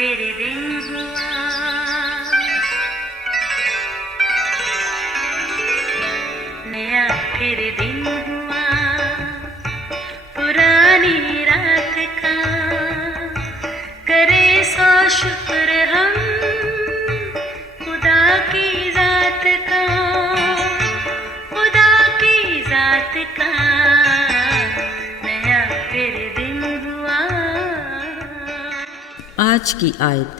फिर दिन हुआ, नया फिर दिन हुआ, पुरानी रात का करे सो शुक्र हम खुदा की जात का, खुदा की जात का, नया फिर दिन हुआ। आज की आयत,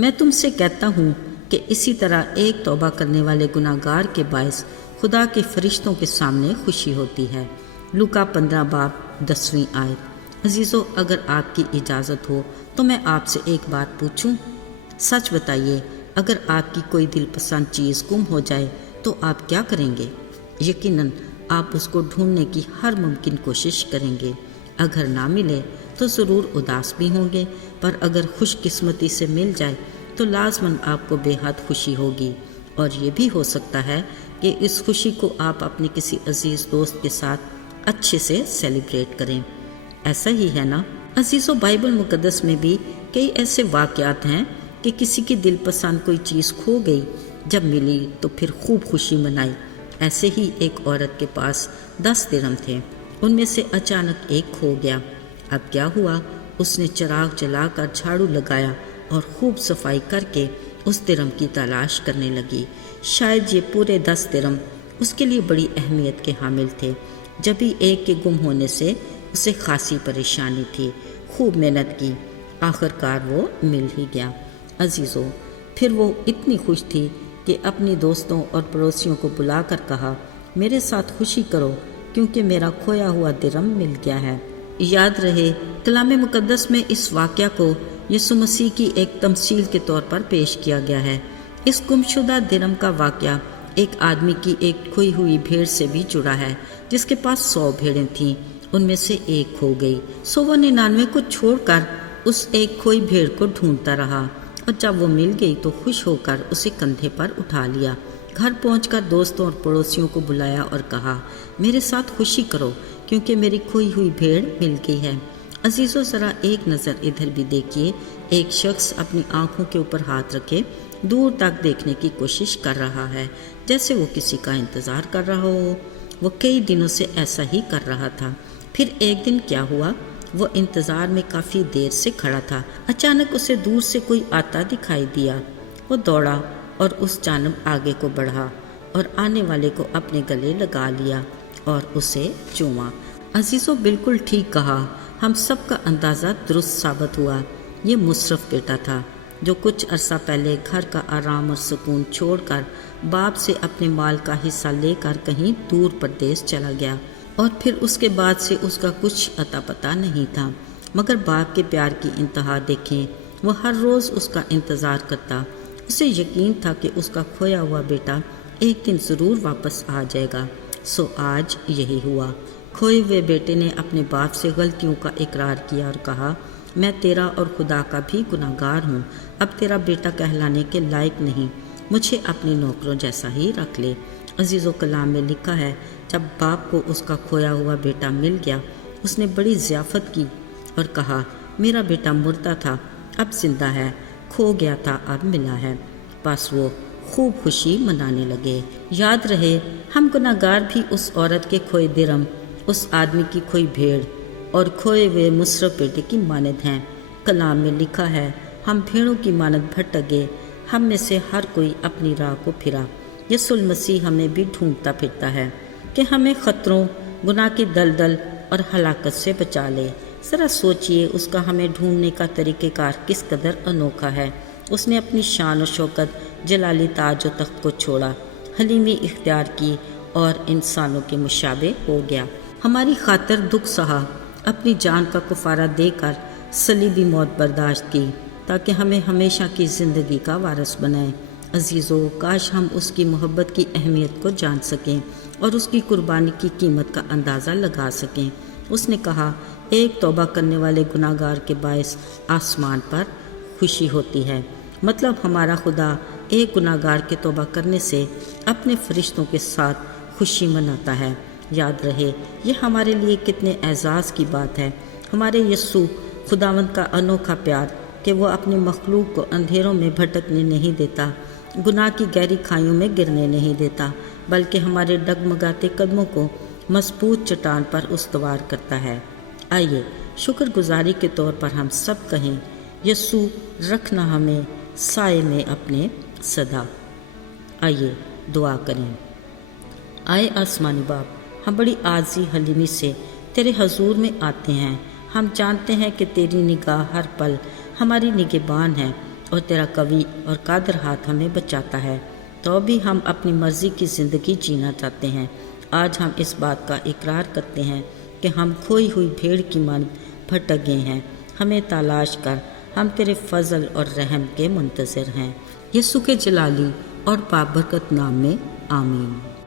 मैं तुमसे कहता हूँ कि इसी तरह एक तौबा करने वाले गुनाहगार के बायस खुदा के फरिश्तों के सामने खुशी होती है। लूका 15 बाब 10वीं आयत। अजीज़ों, अगर आपकी इजाज़त हो तो मैं आपसे एक बात पूछूं? सच बताइए, अगर आपकी कोई दिलपसंद चीज़ गुम हो जाए तो आप क्या करेंगे? यकीनन आप उसको ढूंढने की हर मुमकिन कोशिश करेंगे। अगर ना मिले तो ज़रूर उदास भी होंगे, पर अगर खुशकिस्मती से मिल जाए तो लाज़मन आपको बेहद खुशी होगी। और ये भी हो सकता है कि इस खुशी को आप अपने किसी अजीज़ दोस्त के साथ अच्छे से सेलिब्रेट करें। ऐसा ही है ना अजीज़ों? बाइबल मुक़द्दस में भी कई ऐसे वाक़यात हैं कि किसी की दिलपसंद कोई चीज़ खो गई, जब मिली तो फिर खूब खुशी मनाई। ऐसे ही एक औरत के पास 10 दिरहम थे, उनमें से अचानक एक खो गया। अब क्या हुआ? उसने चिराग जलाकर झाड़ू लगाया और खूब सफाई करके उस दिरहम की तलाश करने लगी। शायद ये पूरे 10 दिरहम उसके लिए बड़ी अहमियत के हामिल थे। जब भी एक के गुम होने से उसे खासी परेशानी थी। खूब मेहनत की, आखिरकार वो मिल ही गया। अजीज़ों, फिर वो इतनी खुश थी कि अपनी दोस्तों और पड़ोसियों को बुलाकर कहा, मेरे साथ खुशी करो क्योंकि मेरा खोया हुआ दिरहम मिल गया है। याद रहे, कलाम मुक़द्दस में इस वाक़या को यीशु मसीह की एक तमसील के तौर पर पेश किया गया है। इस गुमशुदा दिरहम का वाक़या एक आदमी की एक खोई हुई भेड़ से भी जुड़ा है, जिसके पास 100 भेड़ें थीं। उनमें से एक खो गई। 199 को छोड़कर उस एक खोई भेड़ को ढूंढता रहा, और जब वो मिल गई तो खुश होकर उसे कंधे पर उठा लिया। घर पहुंचकर दोस्तों और पड़ोसियों को बुलाया और कहा, मेरे साथ खुशी करो क्योंकि मेरी खोई हुई भेड़ मिल गई है। अजीज़ों, ज़रा एक नज़र इधर भी देखिए। एक शख्स अपनी आंखों के ऊपर हाथ रखे दूर तक देखने की कोशिश कर रहा है, जैसे वो किसी का इंतज़ार कर रहा हो। वो कई दिनों से ऐसा ही कर रहा था। फिर एक दिन क्या हुआ? वो इंतज़ार में काफ़ी देर से खड़ा था। अचानक उसे दूर से कोई आता दिखाई दिया। वो दौड़ा और उस जानब आगे को बढ़ा और आने वाले को अपने गले लगा लिया और उसे चूमा। अजीज़ों, बिल्कुल ठीक कहा। हम सब का अंदाज़ा दुरुस्त साबित हुआ। ये मुशर्रफ बेटा था जो कुछ अरसा पहले घर का आराम और सुकून छोड़कर बाप से अपने माल का हिस्सा लेकर कहीं दूर परदेश चला गया, और फिर उसके बाद से उसका कुछ अता पता नहीं था। मगर बाप के प्यार की इंतहा देखें, वो हर रोज़ उसका इंतज़ार करता। उसे यकीन था कि उसका खोया हुआ बेटा एक दिन ज़रूर वापस आ जाएगा। सो आज यही हुआ। खोए हुए बेटे ने अपने बाप से गलतियों का इकरार किया और कहा, मैं तेरा और खुदा का भी गुनाहगार हूँ। अब तेरा बेटा कहलाने के लायक नहीं, मुझे अपने नौकरों जैसा ही रख ले। अजीज़ों, कलाम में लिखा है, जब बाप को उसका खोया हुआ बेटा मिल गया, उसने बड़ी ज़ियाफ़त की और कहा, मेरा बेटा मुर्दा था, अब जिंदा है, खो गया था, अब मिला है। बस वो खूब खुशी मनाने लगे। याद रहे, हम गुनाहगार भी उस औरत के खोए दिरहम, उस आदमी की खोई भेड़ और खोए हुए मुशर्रफ बेटे की मानद हैं। कलाम में लिखा है, हम भेड़ों की मानद भटक गए, हम में से हर कोई अपनी राह को फिरा। यीशु मसीह हमें भी ढूंढता फिरता है कि हमें ख़तरों, गुनाह की दलदल और हलाकत से बचा ले। ज़रा सोचिए, उसका हमें ढूंढने का तरीक़ेकार किस कदर अनोखा है। उसने अपनी शान और शौकत, जलाली ताज और तख्त को छोड़ा, हलीमी इख्तियार की और इंसानों के मुशाबे हो गया। हमारी खातिर दुख सहा, अपनी जान का कुफारा देकर सलीबी मौत बर्दाश्त की, ताकि हमें हमेशा की ज़िंदगी का वारिस बनाए। अजीज़ों, काश हम उसकी मोहब्बत की अहमियत को जान सकें और उसकी कुर्बानी की कीमत का अंदाज़ा लगा सकें। उसने कहा, एक तौबा करने वाले गुनाहगार के बायस आसमान पर खुशी होती है। मतलब हमारा खुदा एक गुनाहगार के तौबा करने से अपने फरिश्तों के साथ खुशी मनाता है। याद रहे, ये हमारे लिए कितने एजाज़ की बात है। हमारे यस्सु खुदावंद का अनोखा प्यार کہ وہ اپنی مخلوق کو اندھیروں میں بھٹکنے نہیں دیتا، گناہ کی گہری کھائیوں میں گرنے نہیں دیتا، بلکہ ہمارے ڈگمگاتے قدموں کو مضبوط چٹان پر استوار کرتا ہے۔ آئیے شکر گزاری کے طور پر ہم سب کہیں، یسوع رکھنا ہمیں سائے میں اپنے صدا۔ آئیے دعا کریں۔ آئے آسمانی باپ، ہم بڑی عاجزی حلیمی سے تیرے حضور میں آتے ہیں۔ ہم جانتے ہیں کہ تیری نگاہ ہر پل ہماری نگہبان ہے اور تیرا قوی اور قادر ہاتھ ہمیں بچاتا ہے، تو بھی ہم اپنی مرضی کی زندگی جینا چاہتے ہیں۔ آج ہم اس بات کا اقرار کرتے ہیں کہ ہم کھوئی ہوئی بھیڑ کی مانند بھٹک گئے ہیں۔ ہمیں تلاش کر، ہم تیرے فضل اور رحم کے منتظر ہیں۔ یسوع کے جلالی اور بابرکت نام میں آمین۔